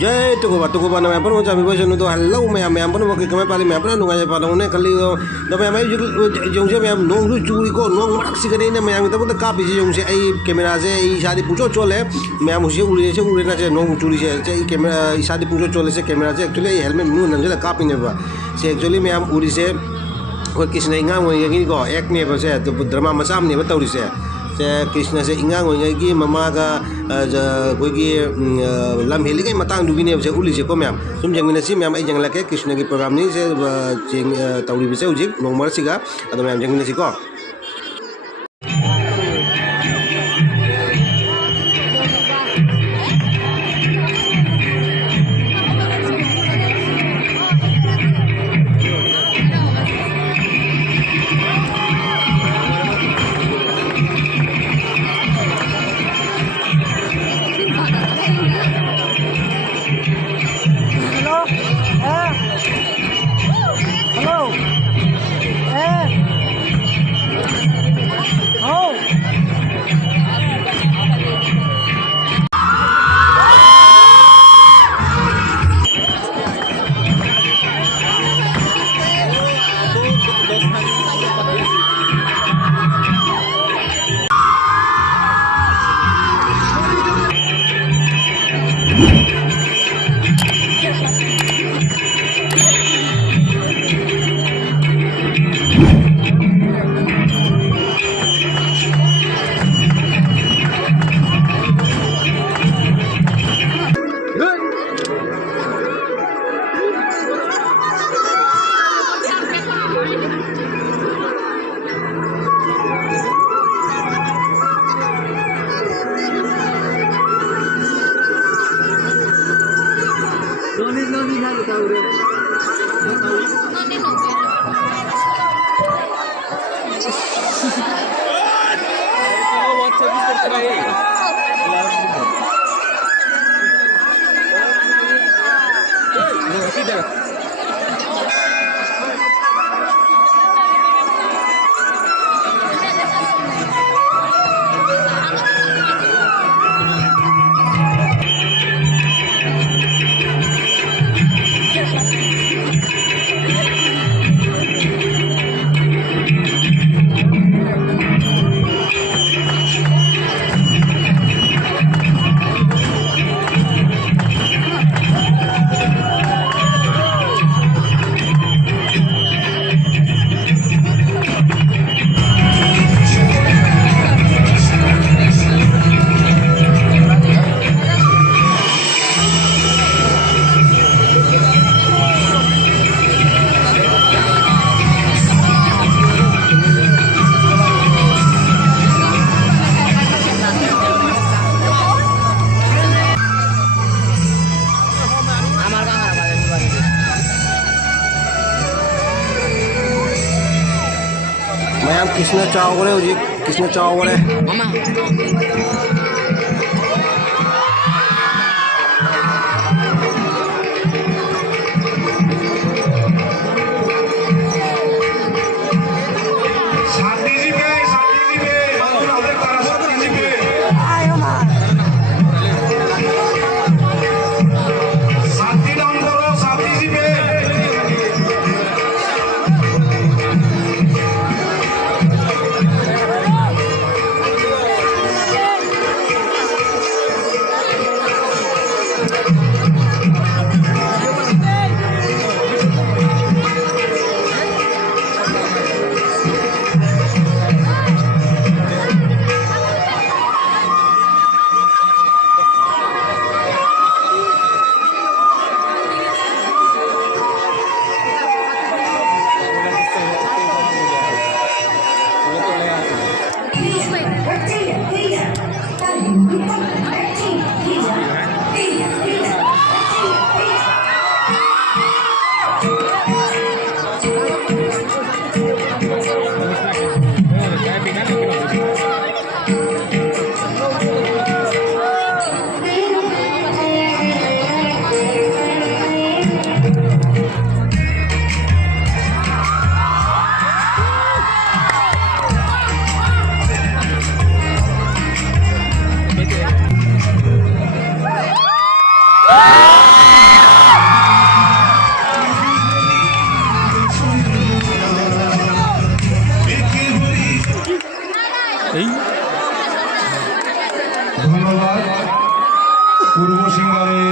Jai tuku ba na pun ucap ibu sunu tu halau maya pun waktu kami paling maya pun nungai pada une kali do maya jong se maya nong lu curi ko nong mak si kene ne maya kita pun kapi si jong se ai kamera se ai shadi pucho chole maya musi uri na se nong curi se ai kamera shadi pucho chole se kamera se actually helmet nu nanjala kapi ne ba se actually maya uri se ko kisna ingang wo yagi ko ek ne ba se to drama masam ne ba tauri se Krishna से इंगांग होगी mama का lump Haley कई मतंग दुगीने से उली से को ma'am sum जंगने से ma'am जंगल के कृष्ण की programme नहीं से तौरी से उजिक नोंमर सिगा अदो ma'am जंगने से को ma'am किसने चाव करे जी किसने चाव करे ধন্যবাদ পূর্ব সিঙ্গারের